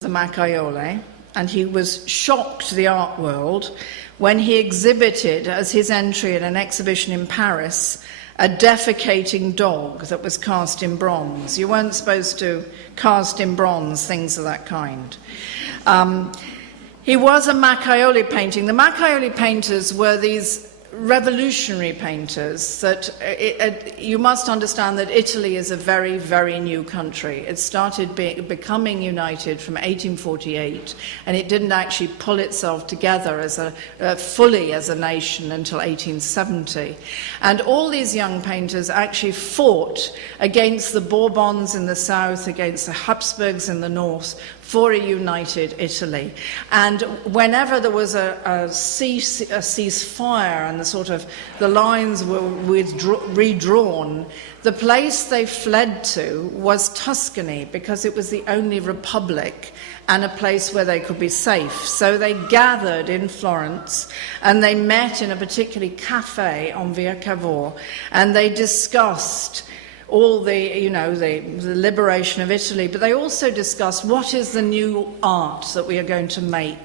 the Macaiole, and he was shocked the art world when he exhibited, as his entry at an exhibition in Paris, a defecating dog that was cast in bronze. You weren't supposed to cast in bronze things of that kind. He was a Macaiole painting. The Macaiole painters were these revolutionary painters that you must understand that Italy is a very, very new country. It started becoming united from 1848, and it didn't actually pull itself together as fully as a nation until 1870. And all these young painters actually fought against the Bourbons in the south, against the Habsburgs in the north, for a united Italy. And whenever there was a ceasefire and the lines were redrawn, the place they fled to was Tuscany, because it was the only republic and a place where they could be safe. So they gathered in Florence and they met in a particular cafe on Via Cavour, and they discussed all the liberation of Italy, but they also discussed what is the new art that we are going to make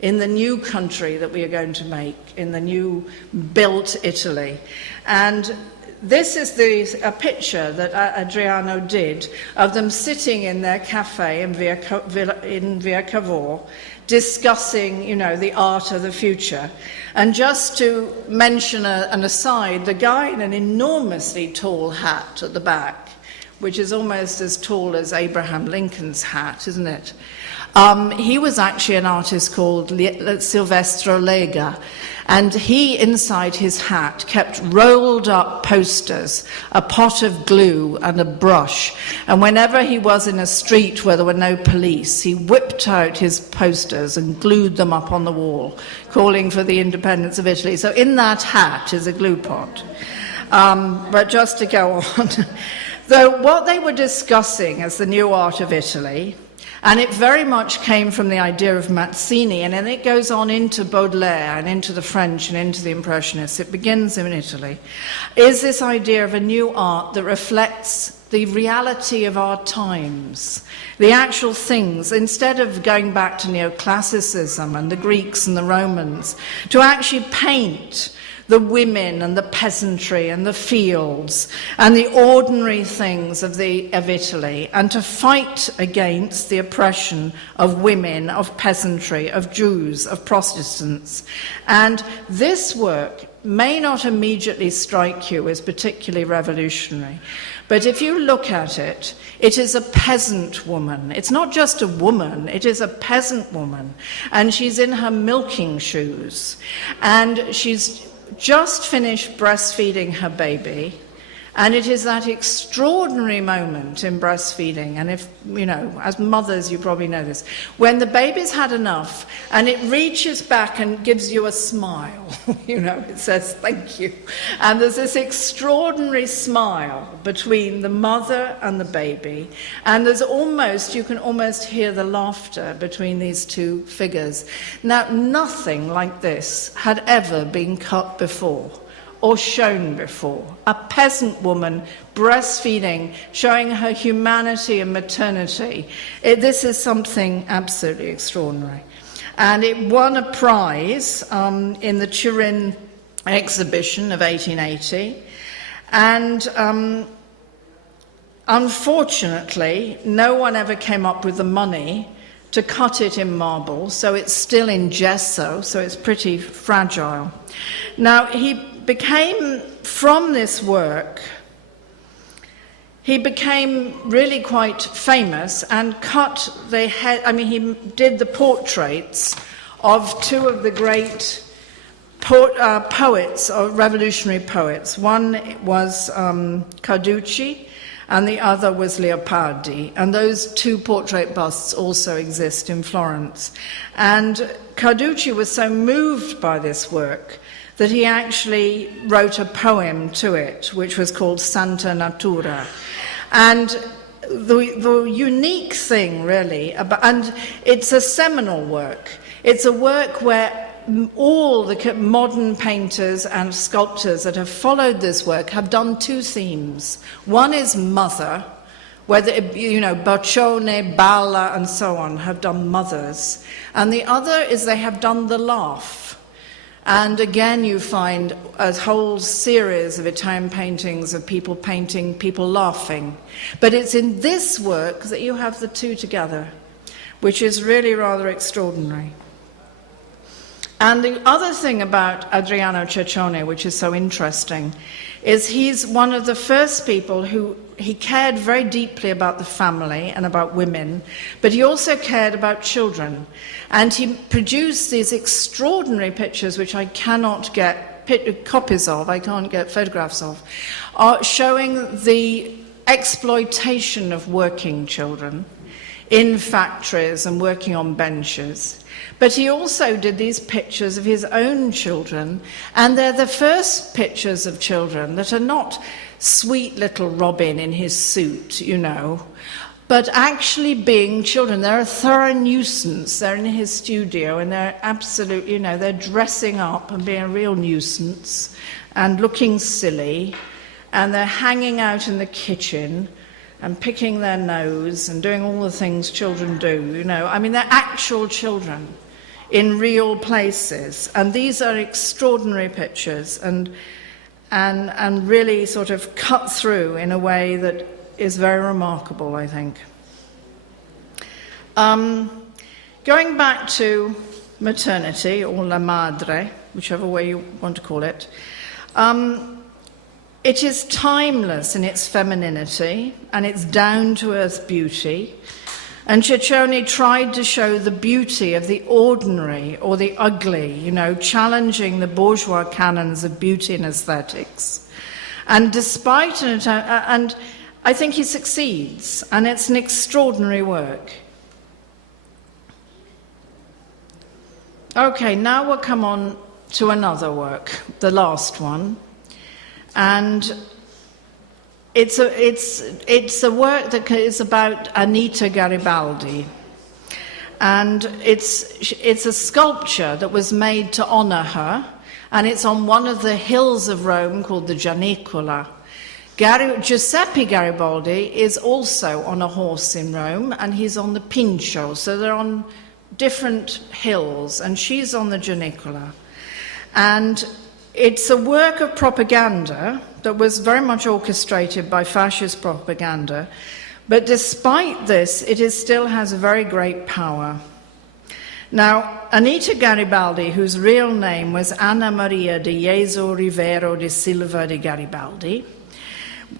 in the new country that we are going to make, in the new built Italy. And this is a picture that Adriano did of them sitting in their cafe in Via Cavour, discussing, the art of the future. And just to mention an aside, the guy in an enormously tall hat at the back, which is almost as tall as Abraham Lincoln's hat, isn't it? He was actually an artist called Silvestro Lega, and he, inside his hat, kept rolled up posters, a pot of glue and a brush, and whenever he was in a street where there were no police, he whipped out his posters and glued them up on the wall, calling for the independence of Italy. So in that hat is a glue pot. But just to go on, though what they were discussing as the new art of Italy, and it very much came from the idea of Mazzini, and then it goes on into Baudelaire and into the French and into the Impressionists. It begins in Italy, is this idea of a new art that reflects the reality of our times, the actual things, instead of going back to neoclassicism and the Greeks and the Romans, to actually paint the women and the peasantry and the fields and the ordinary things of Italy, and to fight against the oppression of women, of peasantry, of Jews, of Protestants. And this work may not immediately strike you as particularly revolutionary, but if you look at it, it is a peasant woman. It's not just a woman, it is a peasant woman. And she's in her milking shoes, and she's just finished breastfeeding her baby, and it is that extraordinary moment in breastfeeding, and if, as mothers you probably know this, when the baby's had enough and it reaches back and gives you a smile, it says thank you, and there's this extraordinary smile between the mother and the baby, and you can almost hear the laughter between these two figures. Now, nothing like this had ever been cut before or shown before. A peasant woman breastfeeding, showing her humanity and maternity. This is something absolutely extraordinary. And it won a prize in the Turin exhibition of 1880. And unfortunately, no one ever came up with the money to cut it in marble, so it's still in gesso, so it's pretty fragile. Now, from this work, he became really quite famous and cut the head. He did the portraits of two of the great poets, or revolutionary poets. One was Carducci, and the other was Leopardi, and those two portrait busts also exist in Florence. And Carducci was so moved by this work that he actually wrote a poem to it, which was called Santa Natura. And the unique thing, really, and it's a seminal work. It's a work where all the modern painters and sculptors that have followed this work have done two themes. One is mother, whether, you know, Boccione, Balla, and so on have done mothers. And the other is they have done the laugh. And again, you find a whole series of Italian paintings of people painting people laughing. But it's in this work that you have the two together, which is really rather extraordinary. And the other thing about Adriano Cecioni, which is so interesting, is he's one of the first people who he cared very deeply about the family and about women, but he also cared about children. And he produced these extraordinary pictures, which I cannot get copies of, I can't get photographs of, showing the exploitation of working children in factories and working on benches. But he also did these pictures of his own children, and they're the first pictures of children that are not sweet little Robin in his suit, you know, but actually being children. They're a thorough nuisance. They're in his studio, and they're absolute, you know, they're dressing up and being a real nuisance and looking silly, and they're hanging out in the kitchen and picking their nose and doing all the things children do, you know. I mean, they're actual children in real places. And these are extraordinary pictures and really sort of cut through in a way that is very remarkable, I think. Going back to maternity, or la madre, whichever way you want to call it, it is timeless in its femininity and its down-to-earth beauty. And Cecioni tried to show the beauty of the ordinary or the ugly, you know, challenging the bourgeois canons of beauty and aesthetics. And despite and I think he succeeds, and it's an extraordinary work. Okay, now we'll come on to another work, the last one. And it's a work that is about Anita Garibaldi, and it's a sculpture that was made to honor her, and it's on one of the hills of Rome called the Gianicola. Giuseppe Garibaldi is also on a horse in Rome, and he's on the Pincio, so they're on different hills, and she's on the Gianicola. And it's a work of propaganda that was very much orchestrated by fascist propaganda, but despite this, it still has a very great power. Now, Anita Garibaldi, whose real name was Anna Maria de Jesu Rivero de Silva de Garibaldi,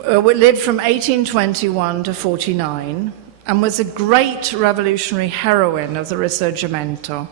lived from 1821 to 49, and was a great revolutionary heroine of the Risorgimento.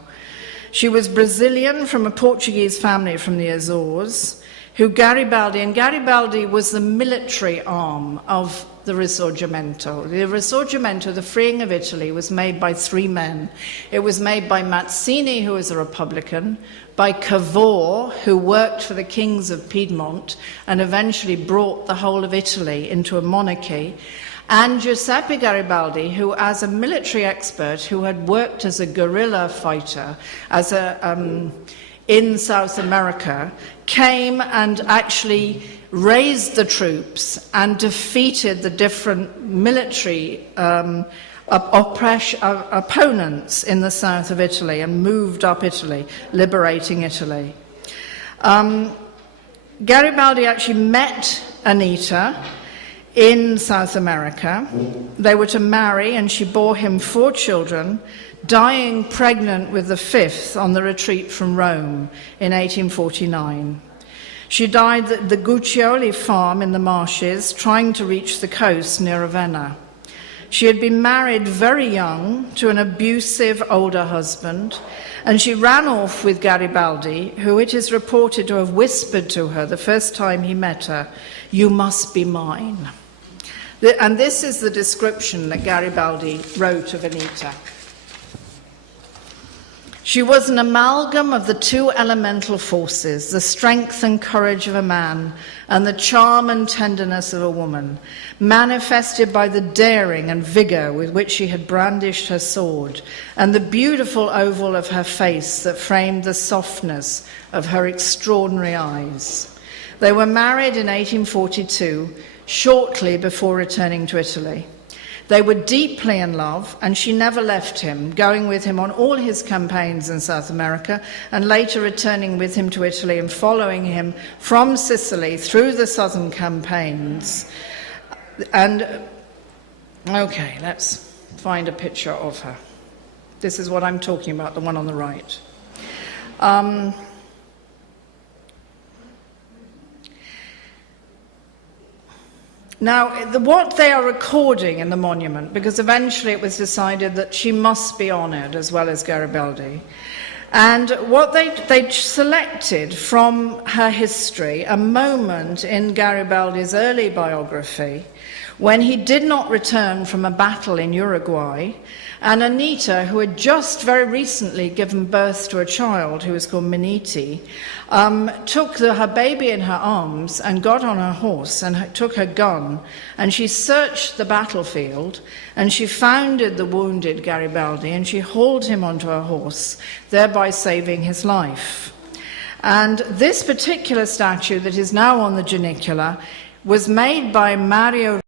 She was Brazilian from a Portuguese family from the Azores, and Garibaldi was the military arm of the Risorgimento. The Risorgimento, the freeing of Italy, was made by three men. It was made by Mazzini, who was a Republican, by Cavour, who worked for the kings of Piedmont and eventually brought the whole of Italy into a monarchy, and Giuseppe Garibaldi, who, as a military expert, who had worked as a guerrilla fighter in South America, came and actually raised the troops and defeated the different military opponents in the south of Italy and moved up Italy, liberating Italy. Garibaldi actually met Anita in South America. They were to marry, and she bore him 4 children, dying pregnant with the 5th on the retreat from Rome in 1849. She died at the Guccioli farm in the marshes, trying to reach the coast near Ravenna. She had been married very young to an abusive older husband, and she ran off with Garibaldi, who it is reported to have whispered to her the first time he met her, "You must be mine." And this is the description that Garibaldi wrote of Anita. She was an amalgam of the 2 elemental forces, the strength and courage of a man and the charm and tenderness of a woman, manifested by the daring and vigor with which she had brandished her sword and the beautiful oval of her face that framed the softness of her extraordinary eyes. They were married in 1842, shortly before returning to Italy. They were deeply in love, and she never left him, going with him on all his campaigns in South America, and later returning with him to Italy and following him from Sicily through the southern campaigns. And, okay, let's find a picture of her. This is what I'm talking about, the one on the right. Now, what they are recording in the monument, because eventually it was decided that she must be honoured as well as Garibaldi, and what they selected from her history, a moment in Garibaldi's early biography when he did not return from a battle in Uruguay, and Anita, who had just very recently given birth to a child who was called Miniti, took her baby in her arms and got on her horse and took her gun, and she searched the battlefield, and she found the wounded Garibaldi, and she hauled him onto her horse, thereby saving his life. And this particular statue that is now on the Janicula was made by Mario